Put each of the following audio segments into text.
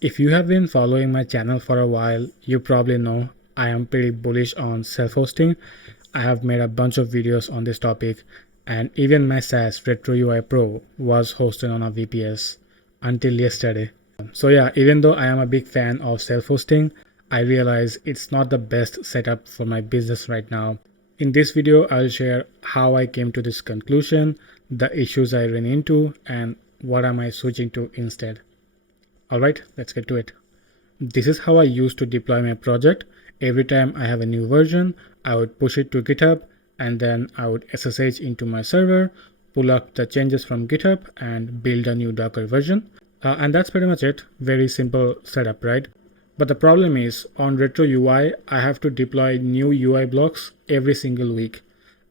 If you have been following my channel for a while, you probably know I am pretty bullish on self-hosting. I have made a bunch of videos on this topic, and even my SaaS Retro UI Pro was hosted on a VPS until yesterday. So yeah, even though I am a big fan of self-hosting, I realize it's not the best setup for my business right now. In this video, I'll share how I came to this conclusion, the issues I ran into, and what am I switching to instead. Alright, let's get to it. This is how I used to deploy my project. Every time I have a new version, I would push it to GitHub, and then I would SSH into my server, pull up the changes from GitHub, and build a new Docker version. And that's pretty much it. Very simple setup, right? But the problem is, on Retro UI, I have to deploy new UI blocks every single week.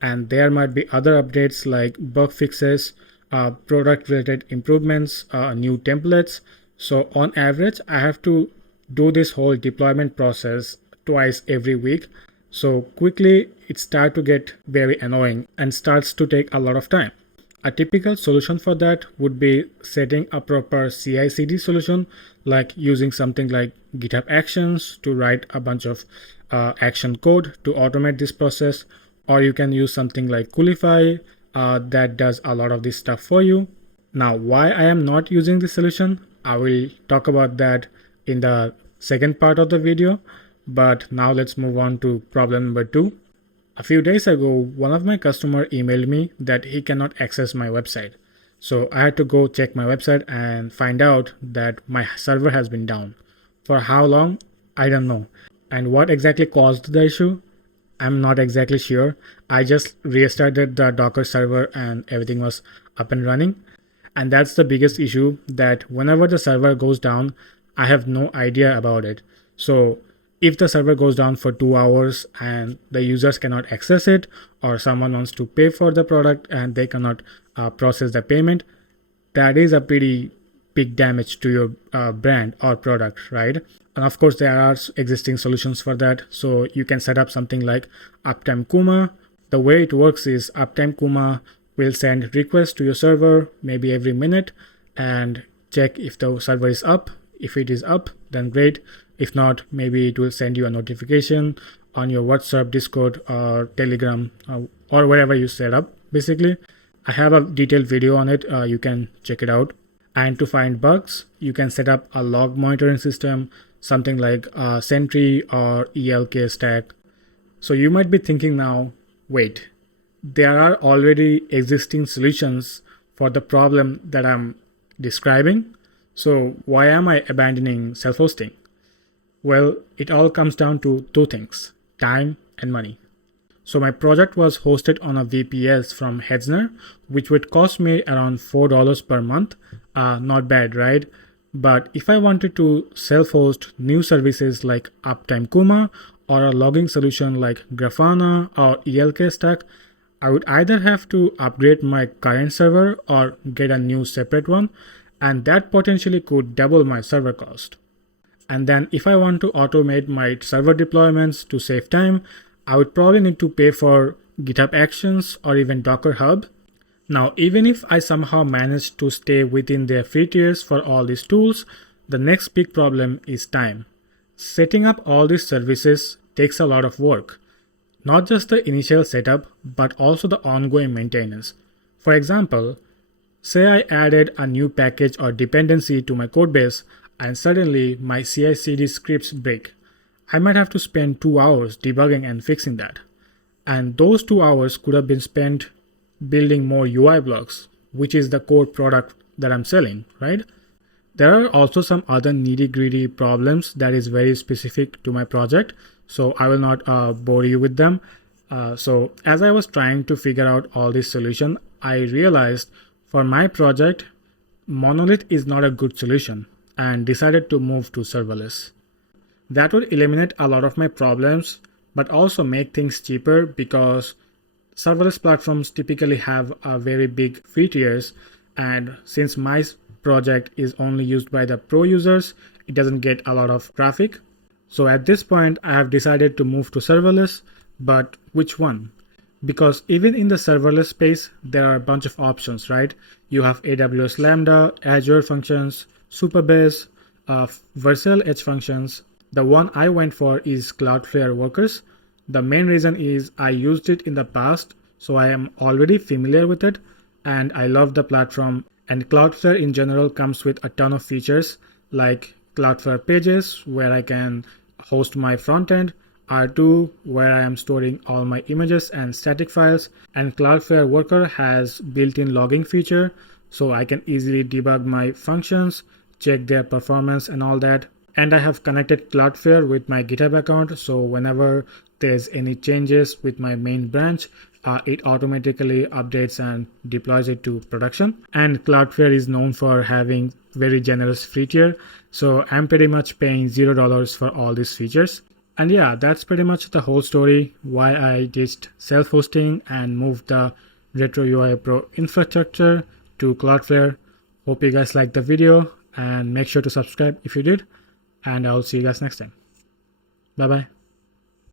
And there might be other updates like bug fixes, product-related improvements, new templates. So on average, I have to do this whole deployment process twice every week. So quickly, it starts to get very annoying and starts to take a lot of time. A typical solution for that would be setting a proper CI/CD solution, like using something like GitHub Actions to write a bunch of action code to automate this process, or you can use something like Coolify that does a lot of this stuff for you. Now, why I am not using this solution, I will talk about that in the second part of the video, but now let's move on to problem number 2. A few days ago, one of my customers emailed me that he cannot access my website. So I had to go check my website and find out that my server has been down. For how long? I don't know. And what exactly caused the issue? I'm not exactly sure. I just restarted the Docker server and everything was up and running. And that's the biggest issue, that whenever the server goes down, I have no idea about it. So if the server goes down for 2 hours and the users cannot access it, or someone wants to pay for the product and they cannot process the payment, that is a pretty big damage to your brand or product, right? And of course, there are existing solutions for that. So you can set up something like Uptime Kuma. The way it works is Uptime Kuma will send requests to your server maybe every minute and check if the server is up. If it is up, then great. If not, maybe it will send you a notification on your WhatsApp, Discord, or Telegram, or wherever you set up. Basically, I have a detailed video on it. You can check it out. And to find bugs, you can set up a log monitoring system, something like Sentry or ELK stack. So you might be thinking now, wait, there are already existing solutions for the problem that I'm describing. So why am I abandoning self-hosting? Well, it all comes down to two things: time and money. So my project was hosted on a VPS from Hetzner, which would cost me around $4 per month. Not bad, right? But if I wanted to self-host new services like Uptime Kuma or a logging solution like Grafana or ELK stack, I would either have to upgrade my current server or get a new separate one, and that potentially could double my server cost. And then if I want to automate my server deployments to save time, I would probably need to pay for GitHub Actions or even Docker Hub. Now, even if I somehow manage to stay within their free tiers for all these tools, the next big problem is time. Setting up all these services takes a lot of work. Not just the initial setup, but also the ongoing maintenance. For example, say I added a new package or dependency to my codebase and suddenly my CI/CD scripts break. I might have to spend 2 hours debugging and fixing that. And those 2 hours could have been spent building more UI blocks, which is the core product that I'm selling, right? There are also some other nitty-gritty problems that is very specific to my project, so I will not bore you with them. So as I was trying to figure out all this solution, I realized for my project, monolith is not a good solution, and decided to move to serverless. That would eliminate a lot of my problems, but also make things cheaper because serverless platforms typically have a very big free tiers, and since my project is only used by the pro users, it doesn't get a lot of traffic. So at this point, I have decided to move to serverless, but which one? Because even in the serverless space, there are a bunch of options, right? You have AWS Lambda, Azure Functions, Supabase, versatile edge functions. The one I went for is Cloudflare Workers. The main reason is I used it in the past, so I am already familiar with it and I love the platform. And Cloudflare in general comes with a ton of features like Cloudflare Pages, where I can host my front end, R2, where I am storing all my images and static files, and Cloudflare Worker has built-in logging feature, so I can easily debug my functions, check their performance and all that. And I have connected Cloudflare with my GitHub account, so whenever there's any changes with my main branch, it automatically updates and deploys it to production. And Cloudflare is known for having very generous free tier, so I'm pretty much paying $0 for all these features. And yeah, that's pretty much the whole story why I ditched self-hosting and moved the Retro UI Pro infrastructure to Cloudflare. Hope you guys liked the video and make sure to subscribe if you did, and I'll see you guys next time. Bye bye.